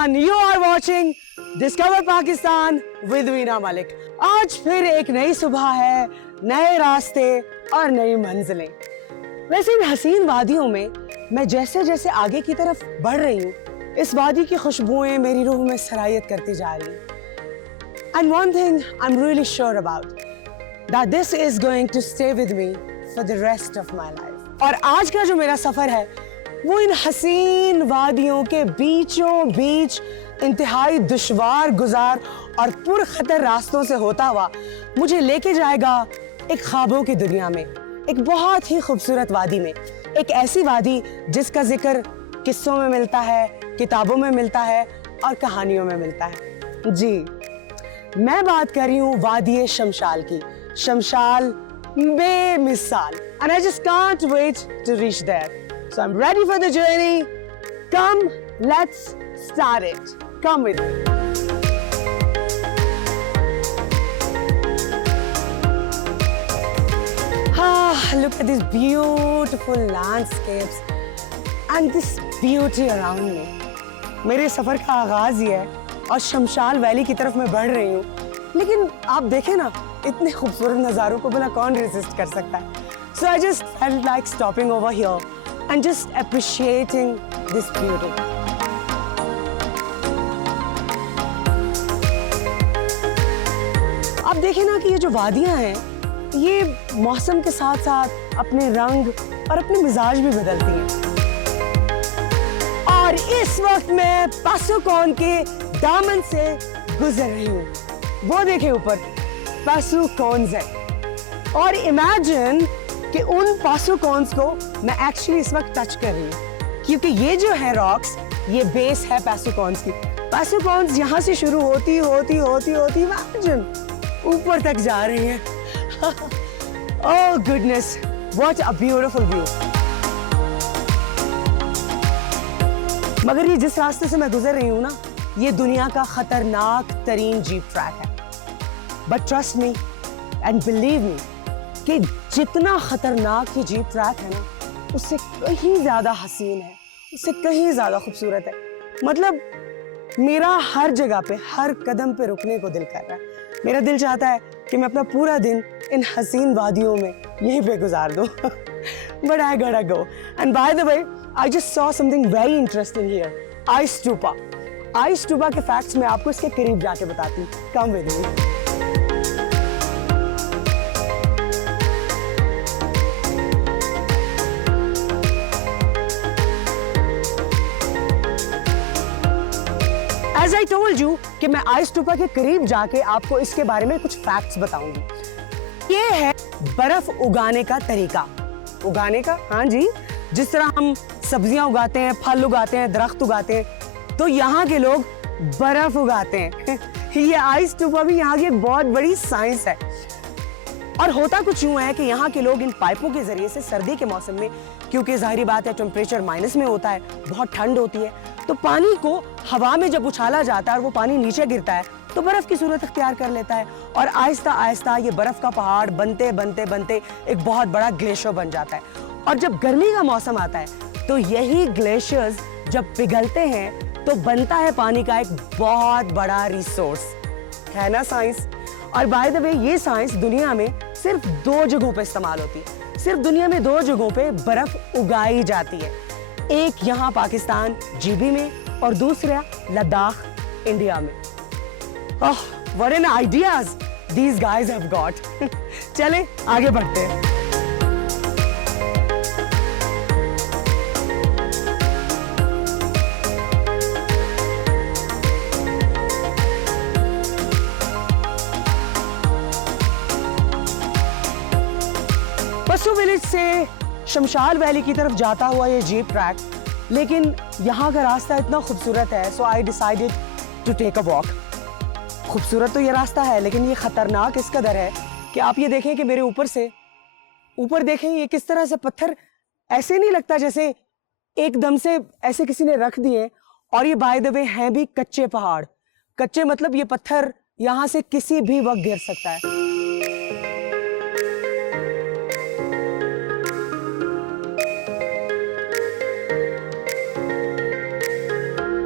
Everyone, you are watching discover Pakistan with Veena Malik. आज फिर एक नई सुबह है, नए रास्ते और नई मंजिलें। वैसे इन हसीन वादियों में मैं जैसे जैसे आगे की तरफ बढ़ रही हूँ, इस वादी की खुशबुएं मेरी रूह में सरायत करती जा रही हैं। And one thing I am really sure about, that this is going to stay with me for the rest of my life. और आज का जो मेरा सफर है वो इन हसीन वादियों के बीचों बीच इंतहाई दुश्वार गुजार और पुरखतर रास्तों से होता हुआ मुझे लेके जाएगा एक ख्वाबों की दुनिया में, एक बहुत ही खूबसूरत वादी में, एक ऐसी वादी जिसका जिक्र किस्सों में मिलता है, किताबों में मिलता है और कहानियों में मिलता है। जी, मैं बात कर रही हूँ वादी शमशाल की। शमशाल बेमिसाल, and I just can't wait to reach there. So I'm ready for the journey. Come, let's start it. Come with me. Look at these beautiful landscapes and this beauty around me. मेरे सफर का आगाज ही है और शमशाल valley की तरफ मैं बढ़ रही हूँ, लेकिन आप देखें ना, इतने खूबसूरत नज़ारों को भला कौन रेजिस्ट कर सकता है। So I just felt like stopping over here and just appreciating this beauty. आप देखें ना कि ये जो वादियां हैं, ये मौसम के साथ साथ अपने रंग और अपने मिजाज भी बदलती हैं। और इस वक्त मैं पासुकॉन के दामन से गुजर रही हूँ। वो देखें ऊपर, पासुकॉन्स है। और इमेजिन कि उन पासुकॉन्स को मैं एक्चुअली इस वक्त टच कर रही हूँ, क्योंकि ये जो है रॉक्स, ये बेस है पासुकॉन्स की। पासुकॉन्स यहाँ से शुरू होती इमेजिन ऊपर तक जा रही हैं। Oh goodness, what a beautiful view. मगर ये जिस रास्ते से मैं गुजर रही हूँ ना, ये दुनिया का खतरनाक तरीन जीप ट्रैक है। But trust me and believe me कि जितना खतरनाक ये जीप ट्रैक है ना, उससे कहीं ज्यादा हसीन है, उससे कहीं ज्यादा खूबसूरत है। मतलब मेरा हर जगह पे, हर कदम पे रुकने को दिल कर रहा है। मेरा दिल चाहता है कि मैं अपना पूरा दिन इन हसीन वादियों में यहीं पे गुजार दूं। But I gotta go. And by the way, I just saw something very interesting here. Ice Stupa. Ice Stupa के फैक्ट्स मैं आपको इसके करीब जाके बताती हूँ। Come with me. As I told you कि मैं आइस स्टूपा के करीब जाके आपको इसके बारे में कुछ फैक्ट्स बताऊंगी। ये है बर्फ उगाने का तरीका। उगाने का, हाँ जी, जिस तरह हम सब्जियां उगाते हैं, फल उगाते हैं, दरख्त उगाते हैं, तो यहाँ के लोग बर्फ उगाते हैं। ये आइस स्टूपा भी यहाँ की एक बहुत बड़ी साइंस है। और होता कुछ यूं है कि यहाँ के लोग इन पाइपों के जरिए से सर्दी के मौसम में, क्योंकि जाहिर बात है टेम्परेचर माइनस में होता है, बहुत ठंड होती है, तो पानी को हवा में जब उछाला जाता है और वो पानी नीचे गिरता है तो बर्फ की सूरत अख्तियार कर लेता है। और आहिस्ता आहिस्ता ये बर्फ का पहाड़ बनते बनते बनते एक बहुत बड़ा ग्लेशियर बन जाता है। और जब गर्मी का मौसम आता है तो यही ग्लेशियर्स जब पिघलते हैं तो बनता है पानी का एक बहुत बड़ा रिसोर्स। है ना साइंस? और बाय द वे, ये साइंस दुनिया में सिर्फ 2 जगहों पे इस्तेमाल होती है। सिर्फ दुनिया में 2 जगहों पे बर्फ उगाई जाती है। एक यहाँ पाकिस्तान जीबी में और दूसरा लद्दाख इंडिया में। Oh, what an ideas these guys have got. चले आगे बढ़ते हैं। पशु विलेज से शमशाल वैली की तरफ जाता हुआ ये जीप ट्रैक, लेकिन यहाँ का रास्ता इतना खूबसूरत है, so I decided to take a walk. खूबसूरत तो ये रास्ता है, लेकिन ये खतरनाक इस कदर है कि आप ये देखें कि मेरे ऊपर देखें, ये किस तरह से पत्थर ऐसे नहीं लगता जैसे एकदम से ऐसे किसी ने रख दिए। और ये बाय द वे हैं भी कच्चे पहाड़। कच्चे मतलब ये पत्थर यहाँ से किसी भी वक्त गिर सकता है।